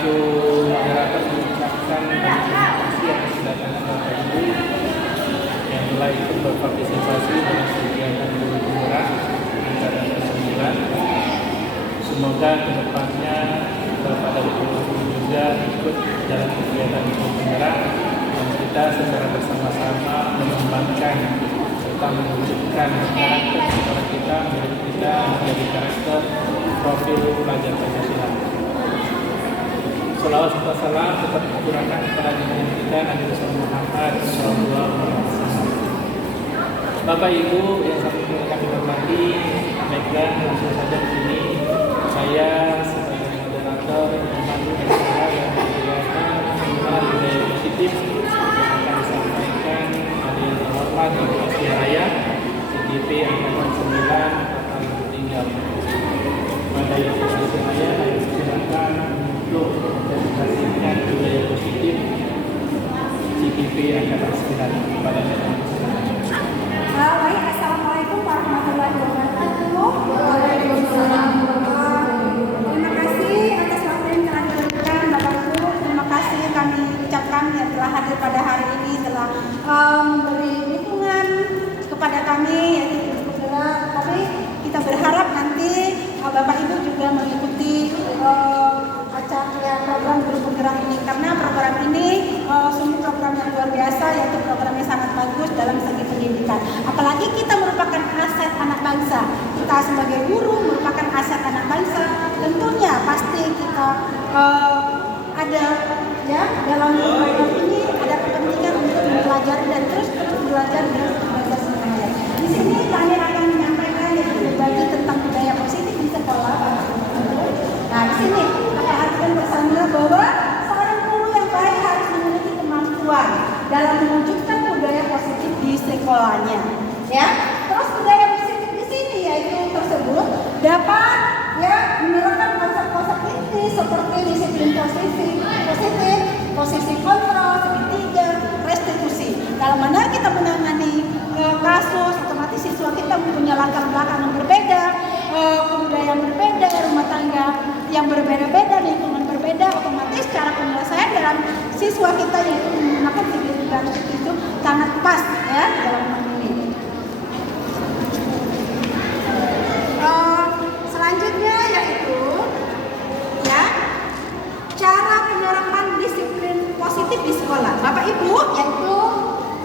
selaku moderator mengucapkan terima kasih atas kedatangan Bapak Ibu yang telah ikut berpartisipasi dalam kegiatan Guru Penggerak angkatan ke-9. Semoga kedepannya Bapak dari Guru juga ikut dalam kegiatan Guru Penggerak dan kita secara bersama-sama mengembangkan serta mewujudkan karakter sekolah kita menjadi karakter profil pelajar Pancasila. Salawat serta salam tetap dicurahkan kepada junjungan kita Nabi Muhammad SAW. Bapak Ibu yang satu ini kami hormati, baiklah langsung saja di sini saya sebagai moderator memandu acara yang berkaitan dengan budaya positif yang akan disampaikan dari hormat Ibu Asia Raya CGP Angkatan 9 Angkatan Tinggal. Pada Ibu Asia Raya saya silakan untuk mempresentasikan budaya positif CGP Angkatan 9 kepada Bapak. Baik, assalamualaikum warahmatullahi wabarakatuh. Waalaikumsalam. Terima kasih atas waktu yang telah diberikan Bapak Ibu. Terima kasih kami ucapkan yang telah hadir pada hari ini, telah memberi dukungan kepada kami yaitu Guru Penggerak. Tapi kita berharap nanti Bapak Ibu juga mengikuti acara program Guru Penggerak ini, karena program ini sungguh program yang luar biasa, yaitu program yang sangat bagus dalam segi pendidikan. Apalagi kita merupakan aset anak bangsa. Kita sebagai guru merupakan aset anak bangsa. Tentunya pasti kita ada ya dalam program ini ada kepentingan untuk mempelajari dan terus belajar dan belajar semuanya. Di sini kami akan menyampaikan yaitu berbagi tentang budaya positif di sekolah. Nah, di sini kita perhatikan bersama bahwa seorang guru yang baik harus memiliki kemampuan dalam mewujudkan budaya positif di sekolahnya. Ya, terus budaya positif di sini yaitu tersebut dapat ya menerapkan konsep-konsep ini seperti disiplin positif, posisi kontrol, segitiga, restitusi. Dalam mana kita menangani kasus, otomatis siswa kita mempunyai latar belakang yang berbeda, kebudayaan berbeda, rumah tangga yang berbeda-beda, lingkungan berbeda, otomatis cara penyelesaian dalam siswa kita yang menggunakan segitiga itu sangat pas ya dalam hal ini. Selanjutnya yaitu ya cara penerapan disiplin positif di sekolah. Bapak Ibu, yaitu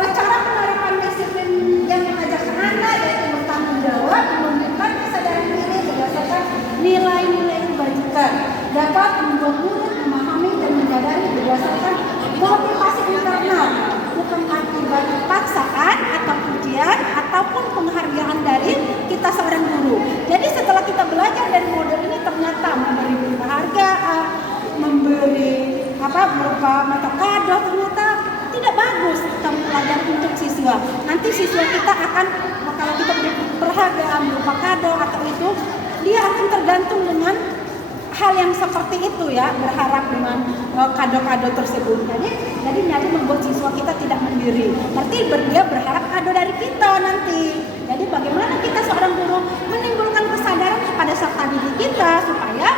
cara penerapan disiplin yang mengajarkan anak yaitu bertanggung jawab, menunjukkan kesadaran diri berdasarkan nilai-nilai kebajikan, dapat membuat murid memahami dan menyadari berdasarkan motivasi internal, bukan akibat paksaan atau pujian ataupun penghargaan dari kita seorang guru. Jadi setelah kita belajar dari model ini ternyata memberi penghargaan, memberi berupa mata kado, ternyata tidak bagus kita mempelajari untuk siswa. Nanti siswa kita akan kalau kita beri penghargaan berupa kado atau itu, dia akan tergantung dengan hal yang seperti itu ya, berharap dengan kado-kado tersebut. Jadi membuat siswa kita tidak mandiri. Berarti dia berharap kado dari kita nanti. Jadi bagaimana kita seorang guru menimbulkan kesadaran kepada peserta didik kita supaya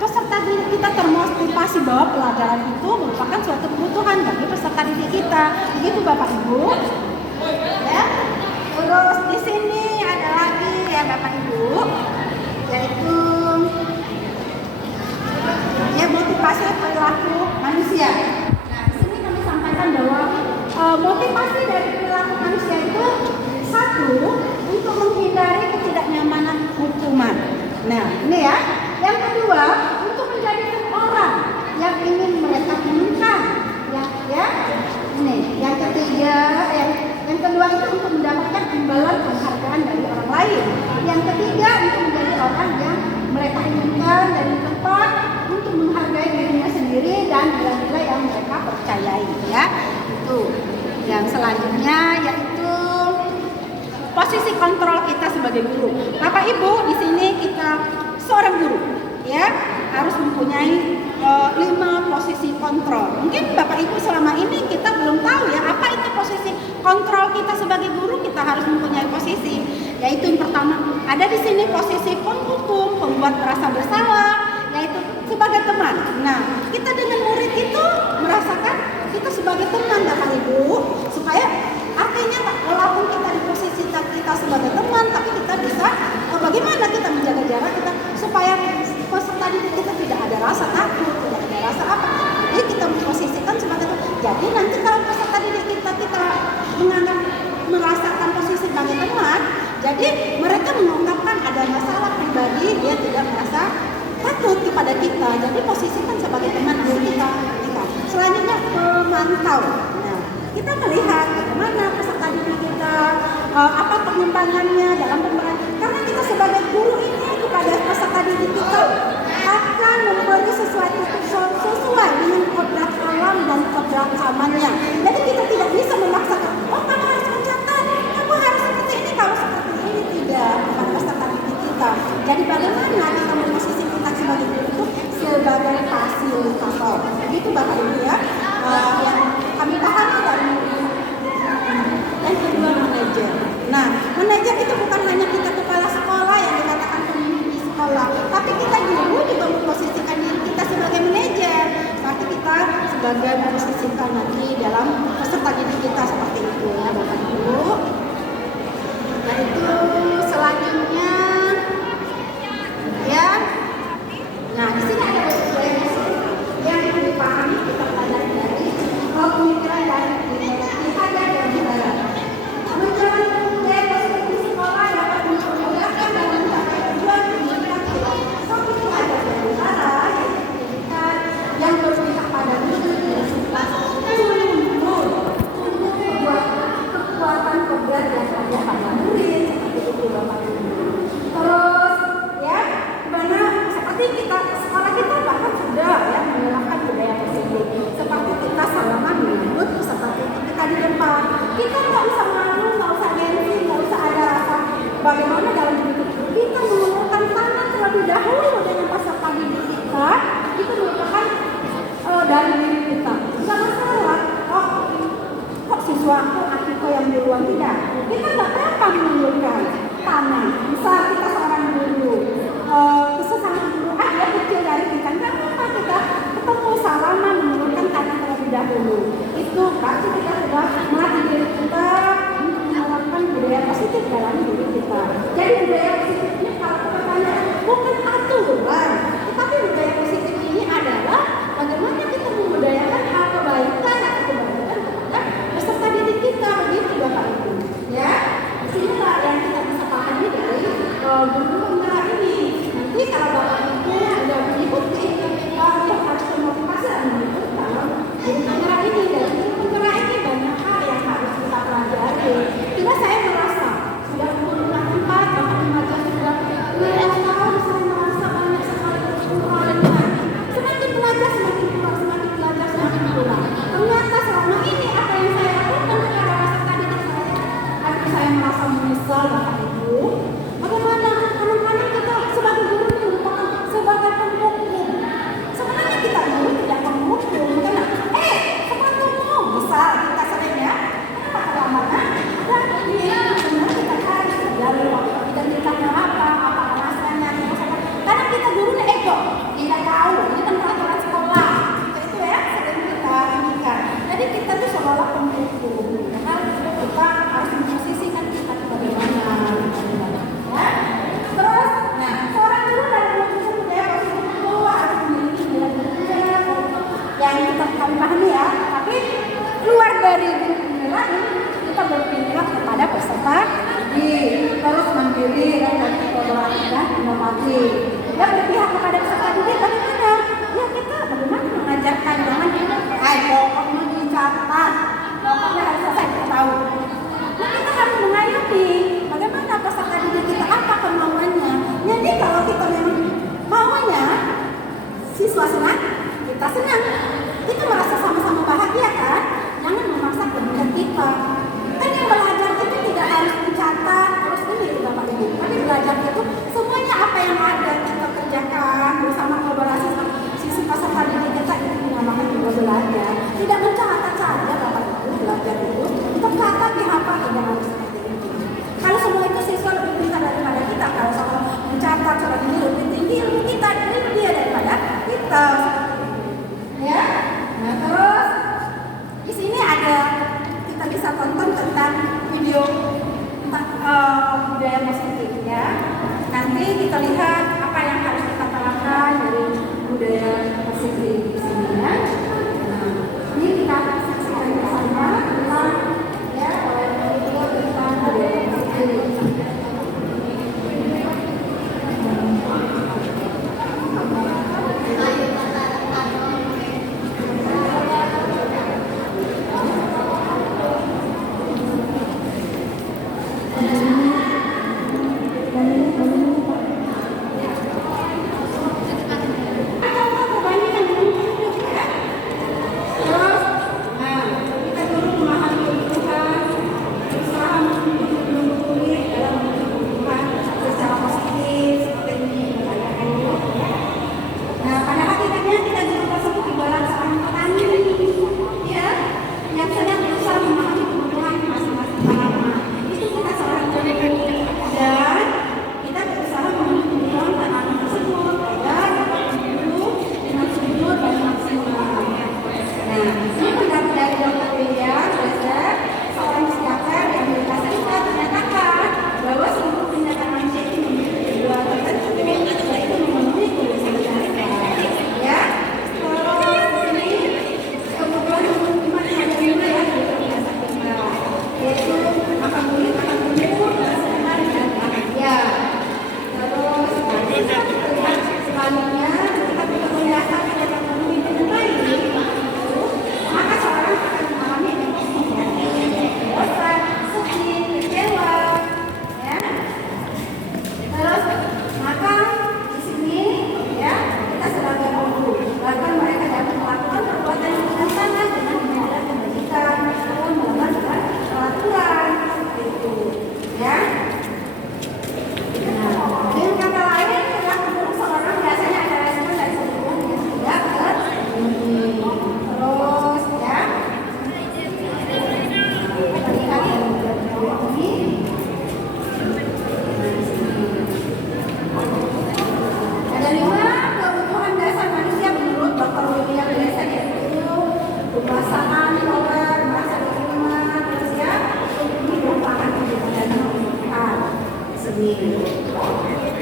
peserta didik kita termotivasi bahwa pelajaran itu merupakan suatu kebutuhan bagi peserta didik kita. Begitu Bapak Ibu. Ya. Terus di sini ada lagi ya Bapak Ibu, yaitu ya motivasi perilaku manusia. Nah, di sini kami sampaikan bahwa motivasi dari perilaku manusia itu satu, untuk menghindari ketidaknyamanan hukuman. Nah, ini ya. Yang kedua, untuk menjadikan orang yang ingin mereka inginkan. Ya. Ini. Yang ketiga, yang kedua itu untuk mendapatkan imbalan penghargaan dari orang lain. Yang ketiga, untuk menjadi orang yang mereka inginkan, dan yang keempat untuk menghargai dirinya sendiri dan nilai-nilai yang mereka percayai ya. Itu. Yang selanjutnya yaitu posisi kontrol kita sebagai guru. Bapak Ibu, di sini kita seorang guru ya harus mempunyai 5 posisi kontrol. Mungkin Bapak Ibu selama ini kita belum tahu ya apa itu posisi kontrol kita sebagai guru. Kita harus mempunyai posisi, yaitu yang pertama ada di sini posisi penghukum, pembuat merasa bersalah, yaitu sebagai teman. Nah, kita dengan murid itu merasakan kita sebagai teman Bapak Ibu, supaya artinya walaupun kita di posisi kita sebagai teman, tapi kita bisa bagaimana kita menjaga jarak kita supaya peserta didik kita tidak ada rasa takut, tidak ada rasa apa. Jadi kita memposisikan sebagai teman. Jadi nanti kalau peserta didik kita menganggap merasakan posisi sebagai teman, jadi mereka mengungkapkan ada masalah pribadi, dia tidak merasa takut kepada kita. Jadi posisikan sebagai teman dulu kita. Selanjutnya pemantau. Nah, kita melihat bagaimana peserta didik kita, apa pengembangannya dalam pemberian. Karena kita sebagai guru ini kepada peserta didik kita akan memberi sesuatu sesuai dengan kodrat alam dan kodrat amannya. Jadi kita tidak bisa memaksakan, oh kamu harus mencatat, kamu harus seperti ini, kalau seperti ini tidak kepada peserta didik kita. Jadi bagaimana kita memposisi kita sebagai guru itu sebagai fasilitator. Itu Bapak Ibu ya, yang kami pahami dari yang kedua manajer. Nah, manajer itu bukan hanya kita kepala sekolah yang dikatakan pemimpin di sekolah, tapi kita guru juga memposisikan diri kita sebagai manajer. Berarti kita sebagai memposisikan lagi dalam peserta didik kita seperti itu ya Bapak Ibu. Nah itu selanjutnya ya. Nah di sini ada yang dipahami kita pelajari dari pemikiran dari pihak dan negara. Menjalani budaya positif sekolah dapat mempermudahkan dan mencapai tujuan pendidikan seperti pelajar negara yang berpihak pada murid dan untuk kekuatan program yang ada pada murid seperti itu Bapak Ibu. Terus ya, dimana seperti kita sekolah kita bahkan sudah ya menerapkan budaya positif seperti kita salaman menyambut peserta didik kita di depan. Kita nggak usah malu, nggak usah gengsi, nggak usah ada rasa bagaimana dalam hidup kita mengulurkan tangan terlebih dahulu dengan peserta didik kita. Itu merupakan dari diri kita. Nggak masalah. Oh, kok siswaku aku yang duluan tidak? Kita nggak apa-apa mengulurkan tangan. Misal kita seorang guru, sesama guru dia kecil dari kita, nggak apa-apa kita ketemu salaman mengulurkan tangan terlebih dahulu. Itu berarti kita sudah melatih diri kita menerapkan budaya positif dalam diri kita. Jadi budaya positif ini kalau kita tanya bukan aturan, tetapi budaya positif ini adalah bagaimana kita membudayakan hal kebaikan atau kebaikan kepada peserta didik kita, begitu Bapak Ibu. Ya, disinilah yang kita bisa pahami dari guru pembela ini. Nanti kalau Bapak Ibu sudah mengikuti, dia harus memotivasi dan mengikuti dalam guru pembela ini. Dan guru pembela ini banyak hal yang harus kita pelajari. Tidak saya merasa sudah 44 bahkan 15 sudah 15 tahun saya merasa banyak sekali kekurangan. Semakin belajar semakin kurang, semakin belajar semakin kurang. Ternyata selama ini apa yang saya lakukan kepada peserta didik saya merasa menyesal Bapak Ibu. Bagaimana anak-anak kita sebagai guru itu merupakan sebagai penghukum. Sebenarnya kita guru tidak penghukum, karena sepatumu besar kita sering ya. Kenapa kelamatan? Dan dia benar kita cari dari waktu identitasnya apa alasannya. Karena kita gurunya ego, tidak tahu. Ini kan peraturan sekolah. Itu ya sering kita inginkan. Jadi kita tuh seolah penghukum. Kita harus memposisikan kita bagaimana. Ya. Terus, nah seorang guru dalam memposisikan budaya positif itu harus memiliki budaya yang kita kami pahami ya. Tapi keluar dari guru lain kita berpihak kepada peserta didik, terus mandiri dan kolaboratif dan inovatif. Ya berpihak kepada peserta didik bagaimana? Ya kita bagaimana mengajarkan jangan pokoknya dicatat, pokoknya harus selesai kita tahu. Nah kita harus mengayomi bagaimana peserta didik kita apa kemauannya. Jadi kalau kita memang maunya siswa senang, kita senang, kita merasa sama-sama bahagia kan? Jangan memaksa kehendak kita. Kan yang belajar itu tidak harus mencatat terus ini Bapak Ibu. Tapi belajar itu semuanya apa yang ada kita kerjakan bersama kolaborasi sama sisi peserta didik kita itu dinamakan juga belajar. Tidak mencatat saja Bapak Ibu belajar itu. Untuk catat dihafal tidak harus seperti itu. Kalau semua itu siswa lebih pintar daripada kita. Kalau soal mencatat soal ini lebih tinggi ilmu kita, ini dia daripada kita. tonton tentang video tentang budaya positif ya. Nanti kita lihat apa yang harus kita terapkan dari budaya positif di sini ya. Nah, ini kita saksikan bersama tentang ya video tentang budaya positif.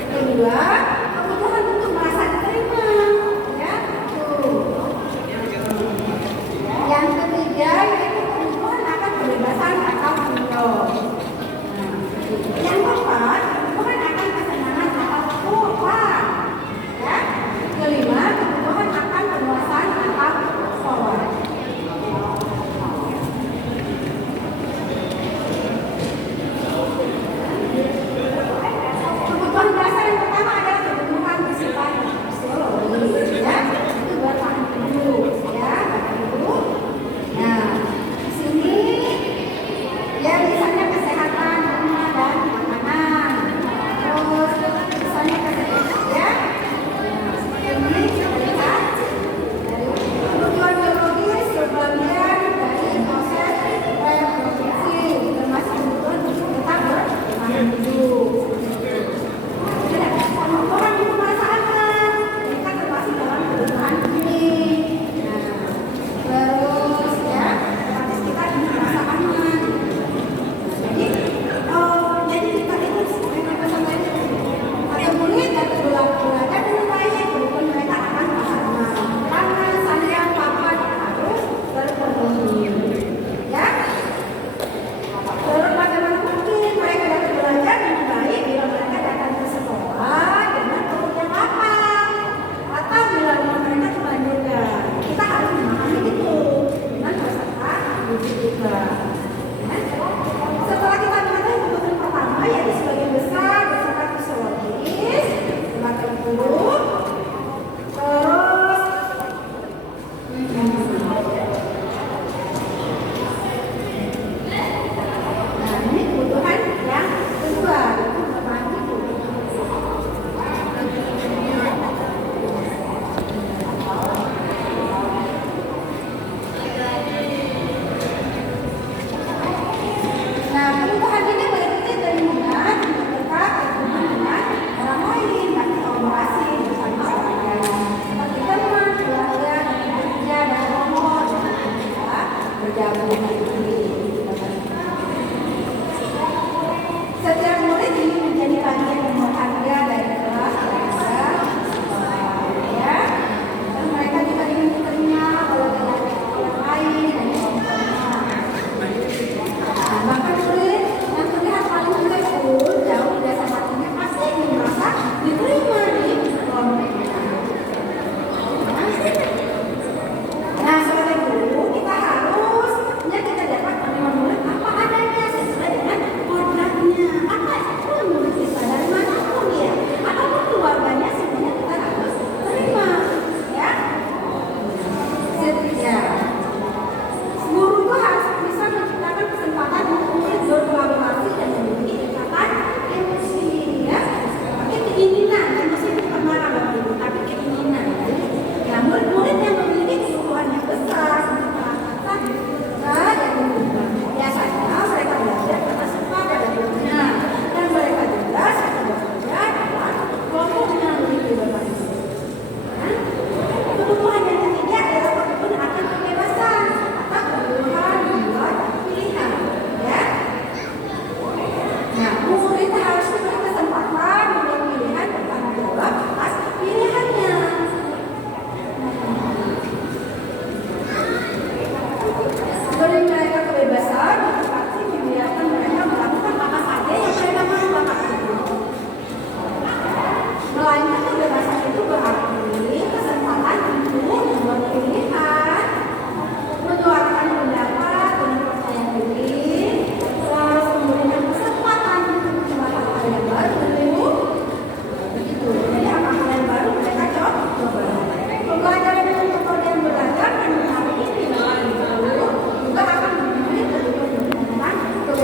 Kedua, kebutuhan untuk merasa diterima, ya. Yang ketiga yaitu kebutuhan akan kebebasan atau freedom. Yang keempat, kebutuhan akan kesenangan atau kepuasan, ya. Kelima, kebutuhan akan kepuasan atau power. Kebutuhan dasar yang pertama adalah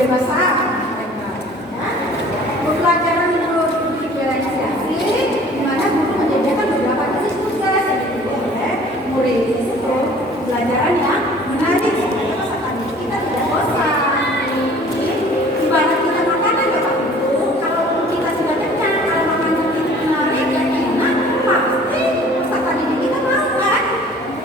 kebebasan mereka. Ya. Pembelajaran menurut diferensiasi, di mana guru menyediakan beberapa jenis tugas yang diberikan oleh murid. Itu pelajaran yang menarik supaya peserta didik kita tidak bosan. Ibarat kita makanan Bapak Ibu, kalau kita sudah kenyang, kalau makanan itu menarik dan enak, pasti peserta didik kita mau kan?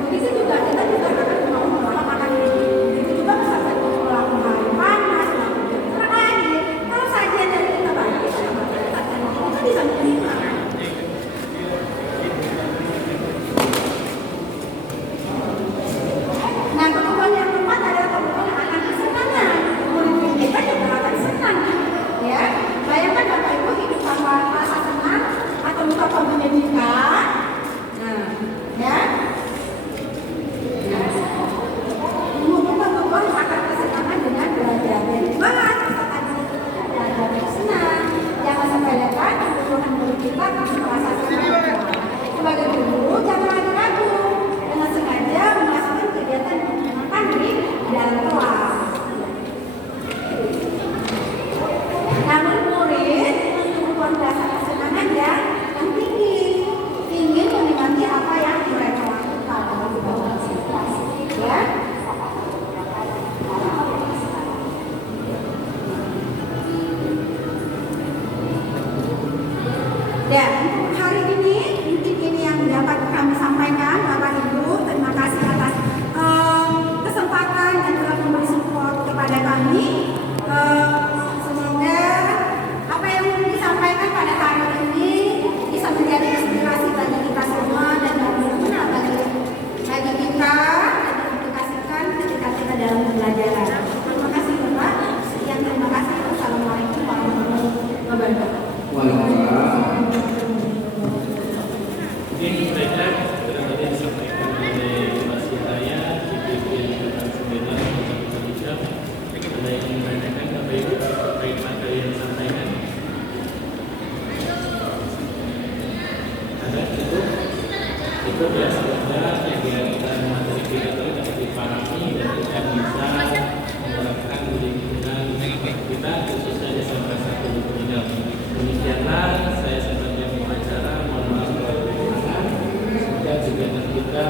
Begitu juga kita juga akan mau makan ini. Begitu juga peserta melakukan hal panas, melakukan terakhir. Kalau sajian dari kita banyak, peserta didik kita bisa menerima. Nah, kebutuhan yang keempat adalah kebutuhan yang akan kesenangan. Murid kita juga akan senang. Ya, bayangkan Bapak Ibu hidup tanpa rasa senang atau tanpa pendidikan. Nah, ya. Kebutuhan akan kesenangan dengan belajar. Dan bahas peserta didik kita belajar dengan senang. Jangan sepelekan kebutuhan murid kita untuk merasa senang. Sebagai guru, jangan ragu-ragu. Dengan sengaja memasukkan kegiatan yang menyenangkan di dalam kelas. Namun murid membutuhkan rasa kesenangan yang tinggi, ingin menikmati apa yang mereka lakukan. Ya. Ya, untuk hari ini, mungkin ini yang dapat kami sampaikan, Bapak Ibu. Terima kasih atas kesempatan dan telah memberi support kepada kami. Semoga apa yang disampaikan pada hari ini bisa menjadi inspirasi bagi kita semua dan berguna bagi kita dan diaplikasikan ketika kita dalam pembelajaran. Terima kasih Bapak. Sekian, terima kasih. Wassalamualaikum warahmatullahi wabarakatuh. Ini baiklah, tadi disampaikan oleh Mas Yahya, CPP 9 ada yang menanyakan Bapak Ibu terkait materi yang disampaikan? Ada cukup ya, semoga kegiatan materi kita itu dapat dipahami dan kita bisa menerapkan di lingkungan kita khususnya di SMP 1 Lubuk. Demikianlah saya sebagai pengacara mohon maaf kalau kekurangan. Semoga kegiatan kita